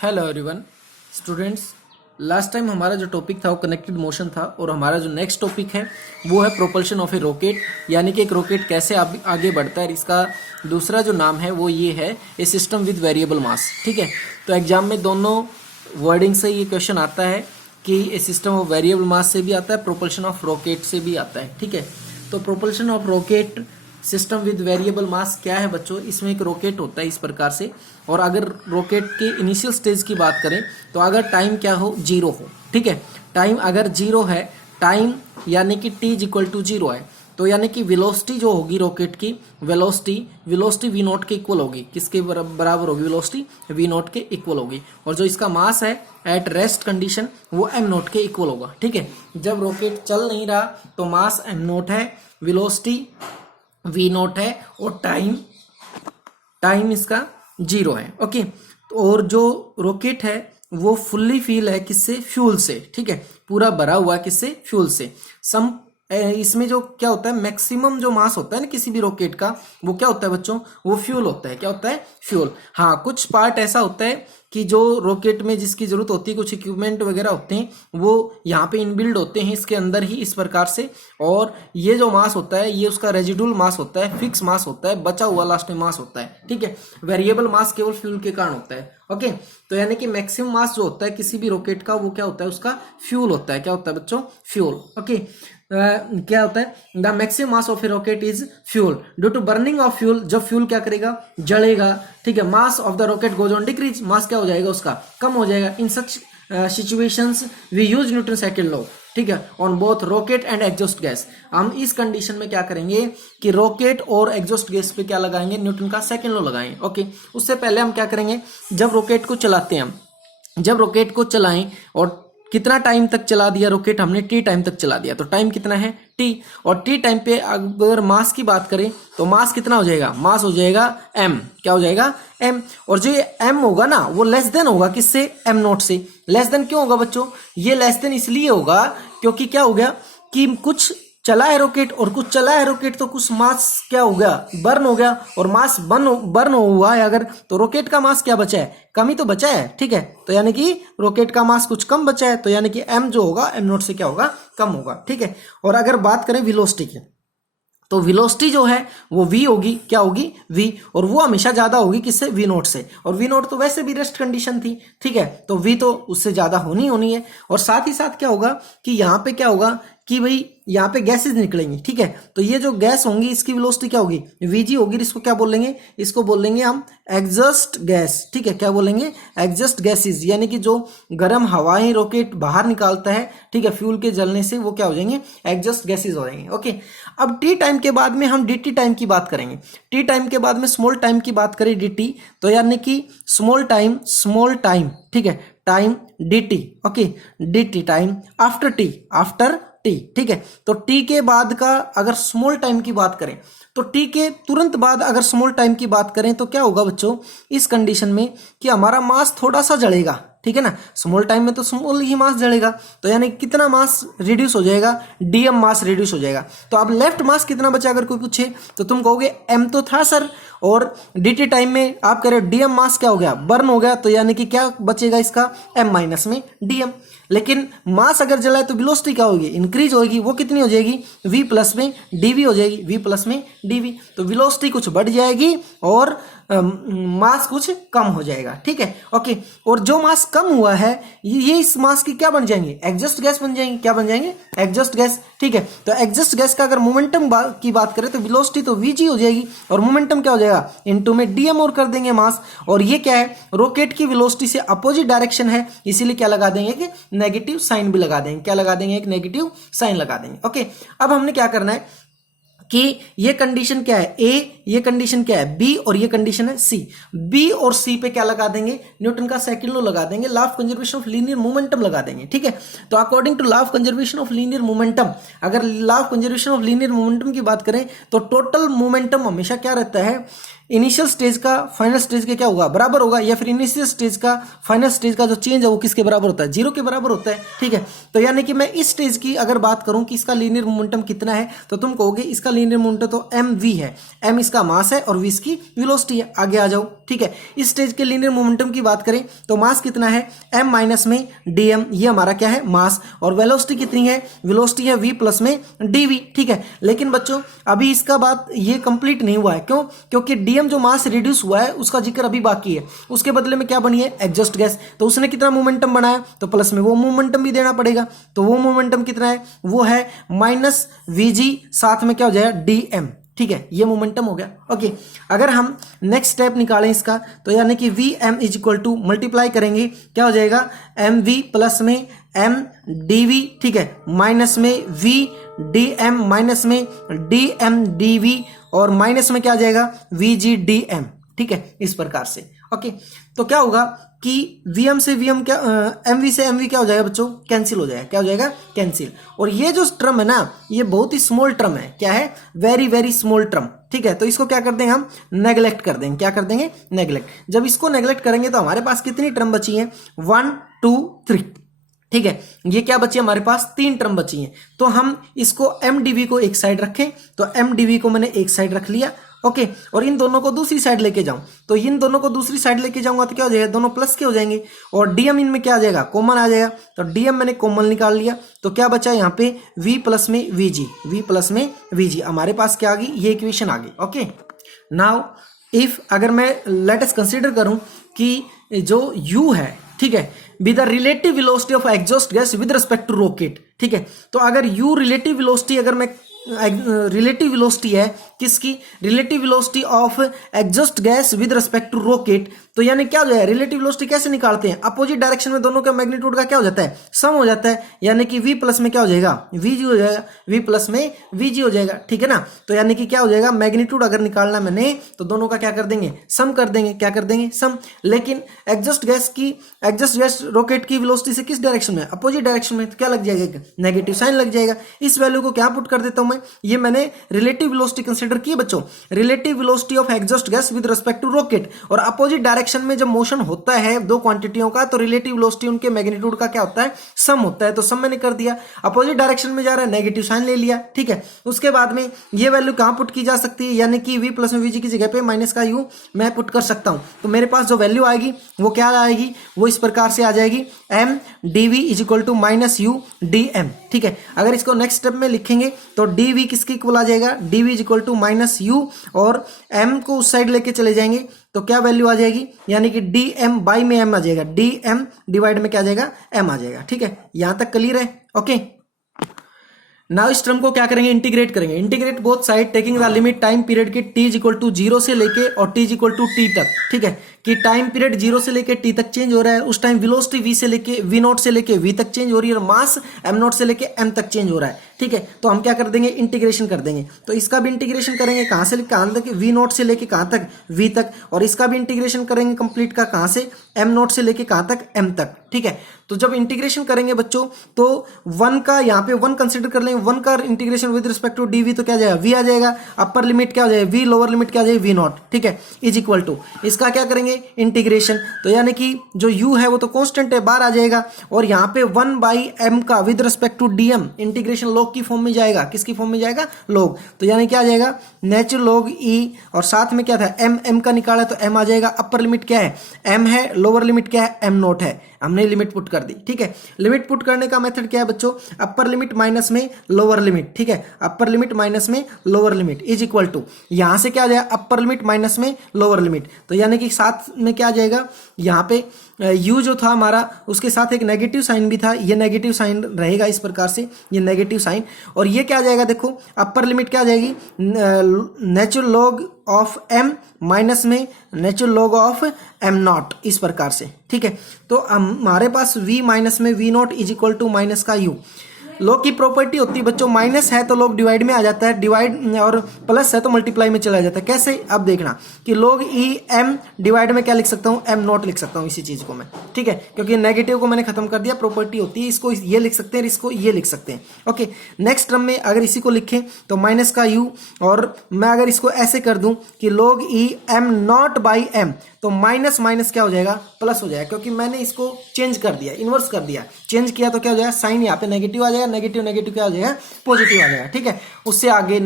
Hello everyone students. Last time हमारा जो topic था वो कनेक्टेड मोशन था और हमारा जो नेक्स्ट टॉपिक है वो है प्रोपल्शन ऑफ ए रॉकेट, यानी कि एक रॉकेट कैसे आगे बढ़ता है। इसका दूसरा जो नाम है वो ये है ए सिस्टम विद वेरिएबल मास। ठीक है, तो एग्जाम में दोनों वर्डिंग से ये क्वेश्चन आता है कि ए सिस्टम ऑफ वेरिएबल मास से भी आता है, प्रोपल्शन ऑफ रॉकेट से भी आता है। ठीक है, तो propulsion of rocket system with variable mass क्या है बच्चों? इसमें एक रॉकेट होता है इस प्रकार से, और अगर रॉकेट के इनिशियल स्टेज की बात करें तो अगर टाइम क्या हो, जीरो हो। ठीक है, टाइम अगर जीरो है, टाइम यानी कि t is equal to zero है, तो यानी कि वेलोसिटी जो होगी रॉकेट की, वेलोसिटी वी नॉट के इक्वल होगी। किसके बराबर होगी? वेलोसिटी वी नॉट के इक्वल होगी। और जो इसका मास है एट रेस्ट कंडीशन वो एम नॉट के इक्वल होगा। ठीक है, जब रॉकेट चल नहीं रहा तो मास एम नॉट है, वेलोसिटी वी नॉट है और टाइम इसका जीरो है। ओके, और जो रॉकेट है वो फुल्ली फिल है किससे? फ्यूल से। ठीक है, पूरा भरा हुआ किससे? फ्यूल से। इसमें जो क्या होता है, मैक्सिमम जो मास होता है ना किसी भी रॉकेट का, वो क्या होता है बच्चों? वो फ्यूल होता है। क्या होता है? फ्यूल। हाँ, कुछ पार्ट ऐसा होता है कि जो रॉकेट में जिसकी जरूरत होती है, कुछ इक्विपमेंट वगैरह होते हैं वो यहाँ पे इनबिल्ड होते हैं इसके अंदर ही इस प्रकार से। और ये जो मास होता है ये उसका रेजिडुअल मास होता है, फिक्स मास होता है, बचा हुआ लास्ट में मास होता है। ठीक है, वेरिएबल मास केवल फ्यूल के कारण होता है। ओके, तो यानी कि मैक्सिमम मास जो होता है किसी भी रॉकेट का वो क्या होता है? उसका फ्यूल होता है। क्या होता है बच्चों? फ्यूल। ओके, क्या होता है? The maximum mass of a rocket is fuel due to burning of fuel. जब फ्यूल क्या करेगा? जलेगा। ठीक है, mass of the rocket goes on decrease. Mass क्या हो जाएगा? उसका कम हो जाएगा। In such situations we use Newton second law. ठीक है, on both rocket and exhaust gas. हम इस कंडीशन में क्या करेंगे कि रॉकेट और एग्जॉस्ट गैस पे क्या लगाएंगे? न्यूटन का सेकंड लॉ लगाएंगे। ओके, उससे पहले हम क्या करेंगे, जब रॉकेट को चलाते हैं, जब रॉकेट को चलाएं और कितना टाइम तक चला दिया रॉकेट हमने? टी टाइम तक चला दिया। तो टाइम कितना है? टी। और टी टाइम पे अगर मास की बात करें तो मास कितना हो जाएगा? मास हो जाएगा एम। क्या हो जाएगा? एम। और जो ये एम होगा ना वो लेस देन होगा किससे? एम नॉट से। लेस देन क्यों होगा बच्चों? ये लेस देन इसलिए होगा क्योंकि क्या हो गया कि कुछ चला है रॉकेट और कुछ चला है रॉकेट, तो कुछ मास क्या हो गया? बर्न हो गया। और मास बर्न हुआ है अगर, तो रॉकेट का मास क्या बचा है? कम ही तो बचा है। ठीक है, तो यानी कि रॉकेट का मास कुछ कम बचा है, तो यानी कि एम जो होगा एम नॉट से क्या होगा? कम होगा। ठीक है, और अगर बात करें वेलोसिटी की तो वेलोसिटी जो है वो v होगी। क्या होगी? v। और वो हमेशा ज्यादा होगी किससे? v नॉट से। और v नॉट तो वैसे भी रेस्ट कंडीशन थी। ठीक है, तो v तो उससे ज्यादा होनी है। और साथ ही साथ क्या होगा कि यहाँ पे क्या होगा कि भाई यहाँ पे गैसेज निकलेंगी। ठीक है, तो ये जो गैस होंगी इसकी वेलोसिटी क्या होगी? vg होगी। इसको क्या बोलेंगे? इसको बोलेंगे हम एग्जॉस्ट गैस। ठीक है, क्या बोलेंगे? एग्जॉस्ट गैसेज, यानी कि जो गर्म हवाएं रॉकेट बाहर निकालता है, ठीक है, फ्यूल के जलने से, वो क्या हो जाएंगे? एग्जॉस्ट गैसेज हो जाएंगे। ओके, अब टी टाइम के बाद में हम dt टाइम की बात करेंगे। टी टाइम के बाद में स्मॉल टाइम की बात करें dt, तो यानी कि स्मॉल टाइम। ठीक है, time dt। Okay, dt time after T. ठीक है, तो टी के बाद का अगर स्मॉल टाइम की बात करें तो टी के तुरंत बाद अगर स्मॉल टाइम की बात करें तो क्या होगा बच्चों इस कंडीशन में कि हमारा मास थोड़ा सा जलेगा। ठीक है ना, स्मॉल टाइम में तो स्मॉल ही मास जलेगा, तो यानी कितना मास रिड्यूस हो जाएगा? डीएम मास रिड्यूस हो जाएगा। तो अब लेफ्ट मास कितना बचा अगर कोई पूछे तो तुम कहोगे एम तो था सर, और डीटी टाइम में आप कह रहे हो डीएम मास क्या हो गया? बर्न हो गया, तो यानी कि क्या बचेगा इसका? एम माइनस में डीएम। लेकिन मास अगर जला है तो वेलोसिटी क्या होगी? इंक्रीज होगी। वो कितनी हो जाएगी? v प्लस में dv हो जाएगी। v प्लस में dv, तो वेलोसिटी कुछ बढ़ जाएगी और मास कुछ कम हो जाएगा। ठीक है, ओके, और जो मास कम हुआ है ये इस मास की क्या बन जाएंगे? एग्जॉस्ट गैस बन जाएंगे। क्या बन जाएंगे? Exhaust gas. ठीक है, तो एग्जॉस्ट गैस का अगर मोमेंटम की बात करें तो वेलोसिटी तो vg हो जाएगी और मोमेंटम क्या हो जाएगा? इनटू में dm और कर देंगे मास। और ये क्या है? रॉकेट की वेलोसिटी से अपोजिट डायरेक्शन है, इसीलिए क्या लगा देंगे कि नेगेटिव साइन भी लगा देंगे। क्या लगा देंगे? एक नेगेटिव साइन लगा देंगे। ओके, अब हमने क्या करना है कि ये कंडीशन क्या है? A, ये कंडीशन क्या है? B, और ये कंडीशन है C। B और C पे क्या लगा देंगे? न्यूटन का सेकंड लॉ लगा देंगे, law of conservation of linear momentum लगा देंगे। ठीक है, तो according to law of conservation of linear momentum, अगर law of conservation of linear momentum की बात करें तो टोटल मोमेंटम हमेशा क्या रहता है? इनिशियल स्टेज का फाइनल स्टेज के क्या होगा, बराबर होगा, या फिर इनिशियल स्टेज का फाइनल स्टेज का जो चेंज है वो किसके बराबर होता है, 0 के बराबर होता है। ठीक है, तो यानी कि मैं इस स्टेज की अगर बात करूं कि इसका लीनियर मोमेंटम कितना है, तो तुम कहोगे इसका लीनियर मोमेंटम तो mv है, m इसका मास है और v इसकी वेलोसिटी है। आगे आ जाओ। ठीक है, इस स्टेज के लीनियर मोमेंटम की बात करें तो मास कितना है, m माइनस में dm, ये हमारा क्या है, मास, और वेलोसिटी कितनी है, वेलोसिटी है v प्लस में dv। ठीक है, लेकिन बच्चों अभी इसका बात ये कंप्लीट नहीं हुआ है, क्यों, क्योंकि dm जो मास रिड्यूस हुआ है उसका जिक्र अभी बाकी है। उसके बदले में क्या बनी है, एग्जॉस्ट गैस, तो उसने कितना मोमेंटम बनाया, तो प्लस में वो मोमेंटम भी देना पड़ेगा। तो वो मोमेंटम कितना है, वो है माइनस vg, साथ में क्या हो जाएगा, dm। ठीक है, ये मोमेंटम हो गया। ओके, अगर हम नेक्स्ट स्टेप निकालें इसका, तो यानी कि vm is equal to multiply करेंगे, क्या हो जाएगा, mv प्लस में m dv। ठीक है, माइनस में v dm, माइनस में dm dv, और माइनस में क्या आ जाएगा, vg dm। ठीक है, इस प्रकार से। ओके, तो क्या होगा कि vm से vm क्या, mv से mv क्या हो जाएगा बच्चों, कैंसिल हो जाएगा। क्या हो जाएगा, कैंसिल। और ये जो टर्म है ना, ये बहुत ही स्मॉल टर्म है। क्या है, वेरी वेरी स्मॉल टर्म। ठीक है, तो इसको क्या कर देंगे हम, नेग्लेक्ट कर देंगे। क्या कर देंगे, नेग्लेक्ट। जब इसको नेग्लेक्ट करेंगे तो हमारे पास कितनी टर्म बची है, 1 2 3। ठीक है, ये क्या बची, हमारे पास 3 टर्म बची हैं। तो हम इसको mdv को एक साइड रखें, तो mdv को मैंने एक साइड रख लिया। ओके, और इन दोनों को दूसरी साइड लेके जाऊं, तो इन दोनों को दूसरी साइड लेके जाऊंगा तो क्या हो जाएगा, दोनों प्लस के हो जाएंगे, और dm इनमें क्या आ जाएगा, कॉमन आ जाएगा। तो dm मैंने कॉमन निकाल लिया, तो क्या बचा यहाँ पे, v प्लस में vg, v प्लस में vg, हमारे पास क्या आ गई, ये इक्वेशन आ गई। ओके, नाउ इफ अगर मैं लेट अस कंसीडर करूं कि जो u है, ठीक है, with the relative velocity of exhaust gas with respect to rocket. ठीक है, तो अगर u रिलेटिव वेलोसिटी, अगर मैं रिलेटिव वेलोसिटी है किसकी, relative velocity of exhaust gas with respect to rocket, तो यानी क्या हो जाएगा, रिलेटिव वेलोसिटी कैसे निकालते हैं, अपोजिट डायरेक्शन में दोनों का मैग्नीट्यूड का क्या हो जाता है, सम हो जाता है, यानी कि v प्लस में क्या हो जाएगा, vg हो जाएगा, v प्लस में vg हो जाएगा। ठीक है ना, तो यानी कि क्या हो जाएगा, मैग्नीट्यूड अगर निकालना मैंने, तो दोनों का क्या कर देंगे, सम कर देंगे। क्या कर देंगे, सम। लेकिन एग्जॉस्ट गैस रॉकेट की वेलोसिटी से किस डायरेक्शन में, अपोजिट डायरेक्शन में, तो क्या लग जाएगा, नेगेटिव साइन लग जाएगा। इस वैल्यू को क्या पुट कर देता हूं मैं, ये मैंने रिलेटिव वेलोसिटी कंसीडर की बच्चों, relative velocity of exhaust gas with respect to rocket. और अपोजिट डायरेक्शन में जब मोशन होता है दो क्वांटिटियों का, तो रिलेटिव वेलोसिटी उनके मैग्नीट्यूड का क्या होता है, सम होता है। तो सम मैंने कर दिया, अपोजिट डायरेक्शन में जा रहा है, नेगेटिव साइन ले लिया। ठीक है, उसके बाद में ये वैल्यू कहां पुट की जा सकती है, यानी कि v प्लस में vg की जगह पे माइनस का u मैं पुट कर सकता हूं। तो मेरे पास जो वैल्यू आएगी वो क्या आएगी, वो इस प्रकार से आ जाएगी, m dv is equal to minus u dm। ठीक है, अगर इसको नेक्स्ट स्टेप में लिखेंगे तो dv किसके इक्वल आ जाएगा, dv is equal to minus u, और m को उस साइड लेके चले जाएंगे तो क्या वैल्यू आ जाएगी, यानी कि dm बाई में m आ जाएगा, dm डिवाइड में क्या आ जाएगा, m आ जाएगा। ठीक है, यहां तक क्लियर है। ओके, नाउ इस टर्म को क्या करेंगे, इंटीग्रेट करेंगे। Integrate both side taking the limit time period की t इज इक्वल टू 0 से लेके और t is equal to t तक। ठीक है, कि टाइम पीरियड 0 से लेके t तक चेंज हो रहा है, उस टाइम वेलोसिटी v से लेके v नॉट से लेके v तक चेंज हो रही है, और मास m नॉट से लेके m तक चेंज हो रहा है। ठीक है, तो हम क्या कर देंगे, इंटीग्रेशन कर देंगे। तो इसका भी इंटीग्रेशन करेंगे, कहां से कहां तक, v नॉट से लेके कहां तक, v तक, और इसका भी इंटीग्रेशन करेंगे कंप्लीट का, कहां से, m नॉट से लेके कहां तक, m तक। ठीक है, तो जब इंटीग्रेशन करेंगे बच्चों, तो 1 का यहाँ पे 1 कंसीडर कर लेंगे, 1 का integration with respect to dv, तो क्या जाएगा, v आ जाएगा, अपर लिमिट क्या हो जाएगा, v, लोअर लिमिट क्या आ जाएगी, v नॉट। ठीक है, इज इक्वल टू, इसका क्या करेंगे, इंटीग्रेशन, तो यानी कि जो u है वो तो कांस्टेंट है, बाहर आ जाएगा, और यहाँ पे 1 बाई m का with respect to dm integration log की फॉर्म में जाएगा, किसकी फॉर्म में जाएगा, लॉग। तो यानी क्या आ जाएगा, नेचुरल लॉग e, और साथ में क्या था, m का निकाला तो m आ जाएगा, अपर लिमिट क्या है, m है, लोअर लिमिट क्या है, m नॉट है, हमने लिमिट पुट कर दी। ठीक है, लिमिट पुट करने का मेथड क्या है बच्चों, अपर लिमिट माइनस में लोअर लिमिट। ठीक है, अपर लिमिट माइनस में lower limit is equal to, यहां से क्या आ जाएगा, अपर लिमिट माइनस में लोअर लिमिट, तो यानी कि साथ में क्या आ जाएगा, यहाँ पे u जो था हमारा, उसके साथ एक नेगेटिव साइन भी था, ये नेगेटिव साइन रहेगा इस प्रकार से, ये नेगेटिव साइन, और ये क्या आ जाएगा, देखो अपर लिमिट क्या आ जाएगी, natural log of m minus में natural log of m nought, इस प्रकार से। ठीक है, तो हमारे पास v माइनस में v nought is equal to minus का u। लॉग की प्रॉपर्टी होती है बच्चों, माइनस है तो लॉग डिवाइड में आ जाता है, डिवाइड और प्लस है तो मल्टीप्लाई में चला जाता है। कैसे, अब देखना कि log ई एम डिवाइड में क्या लिख सकता हूं, एम नॉट लिख सकता हूं इसी चीज को मैं, ठीक है, क्योंकि नेगेटिव को मैंने खत्म कर दिया, प्रॉपर्टी होती है, इसको ये लिख सकते हैं, इसको ये लिख सकते हैं। ओके, नेक्स्ट टर्म में अगर इसी को लिखें तो माइनस का यू, और मैं अगर इसको ऐसे कर दूं कि log e M not by M, तो माइनस माइनस क्या हो जाएगा, प्लस हो जाएगा, क्योंकि मैंने इसको चेंज कर दिया, इन्वर्स कर दिया, चेंज किया तो क्या हो जाएगा, साइन यहाँ पे नेगेटिव आ जाएगा, नेगेटिव नेगेटिव क्या हो जाएगा, पॉजिटिव आ जाएगा, ठीक है। उससे आगे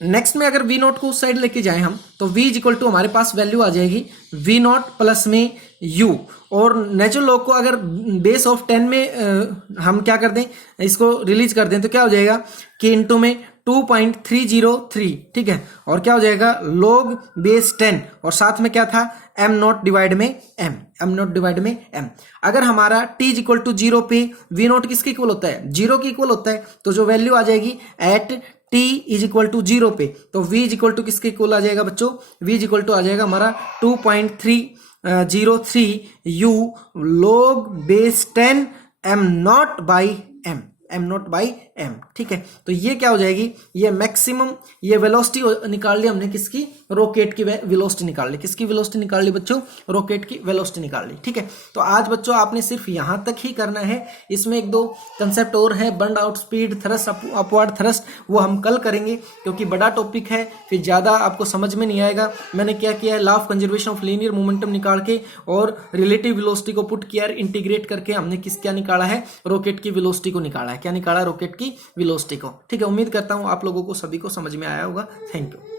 नेक्स्ट में अगर वी नॉट को उस साइड लेके जाएं हम, तो v इक्वल टू हमारे पास वैल्यू आ जाएगी वी नॉट प्लस में u, और नेचुरल लॉग को अगर बेस ऑफ 10 में हम क्या कर दें, इसको रिलीज कर दें, तो क्या हो जाएगा कि इंटू में 2.303, ठीक है, और क्या हो जाएगा log बेस 10, और साथ में क्या था, m नॉट डिवाइड में m। अगर हमारा t इक्वल टू 0 पे v नॉट किसके इक्वल होता है, 0 के इक्वल होता है, तो जो वैल्यू आ जाएगी at t is equal to 0 पे, तो v इज इक्वल टू किसके इक्वल आ जाएगा बच्चों, v इज इक्वल टू आ जाएगा हमारा 2.303 u log base 10 m not by m, ठीक है। तो ये क्या हो जाएगी, ये मैक्सिमम, ये वेलोसिटी निकाल ली हमने, किसकी, रॉकेट की वेलोसिटी निकाल ली, किसकी वेलोसिटी निकाल ली बच्चों, रॉकेट की वेलोसिटी निकाल ली, ठीक है। तो आज बच्चों आपने सिर्फ यहां तक ही करना है, इसमें एक दो कंसेप्ट और है, burn out speed, thrust, upward thrust, वो हम कल करेंगे, क्योंकि बड़ा टॉपिक है, फिर ज्यादा आपको समझ में नहीं आएगा। मैंने क्या किया है, law of conservation of linear momentum निकाल के और रिलेटिव वेलोसिटी को पुट किया, इंटीग्रेट करके हमने क्या निकाला है, रॉकेट की वेलोसिटी को निकाला है, क्या निकाला, रॉकेट की वेलोसिटी को, ठीक है। उम्मीद करता हूं आप लोगों को सभी को समझ में आया होगा। Thank you.